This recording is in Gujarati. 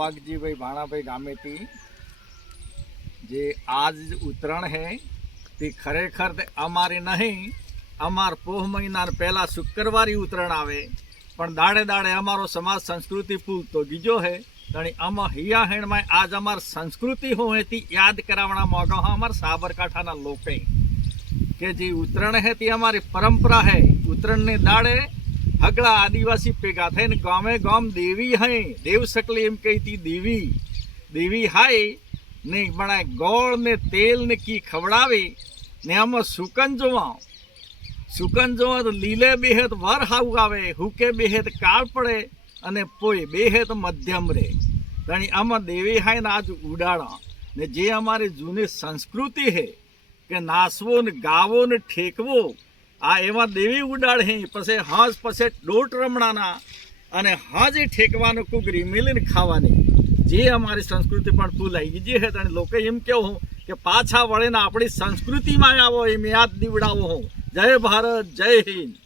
વાઘજીભાઈ ભાણાભાઈ ગામેથી જે આજ ઉત્તરાયણ હે, તે ખરેખર તે અમારી નહીં, અમાર પોહ મહિના પહેલા શુક્રવારી ઉત્તરાયણ આવે, પણ દાડે દાડે અમારો સમાજ સંસ્કૃતિ પૂરતો બીજો હે, તણી આમાં હિયા હેણમાં આજ અમાર સંસ્કૃતિ હોય હેતી યાદ કરાવણા મોગા અમાર સાબરકાંઠાના લોકો કે જે ઉત્તરાયણ હે તે અમારી પરંપરા હે ઉત્તરાયણને દાડે હગડા આદિવાસી ભેગા થઈને ગામે ગામ દેવી હૈ. દેવ સકલી એમ કહીતી દેવી. દેવી હાય, ને બણાય ગોળ ને તેલ ને કી ખવડાવે, ને આમાં સુકન જોવા. સુકન જોવા તો લીલે બેહેત વર હાવ આવે, હુકે બેહેત કાળ પડે, અને પોય બેહેત મધ્યમ રે તણી આમાં દેવી હાય ને આજ ઉડાડા. ને જે અમારી જૂની સંસ્કૃતિ હે, કે નાસવો ને ગાવો ને ઠેકવો આ એમાં દેવી ઉડાડ હે, પછી હાજ, પછી ડોટ રમણાના અને હાજી ઠેકવાનું કુગરી મિલીને ખાવાની. જે અમારી સંસ્કૃતિ પણ ભૂલાઈ ગઈ. છે અને લોકો એમ કેવું કે પાછા વળીને આપણી સંસ્કૃતિમાં આવો, એમ યાદ દીવડાવો. હું જય ભારત, જય હિન્દ.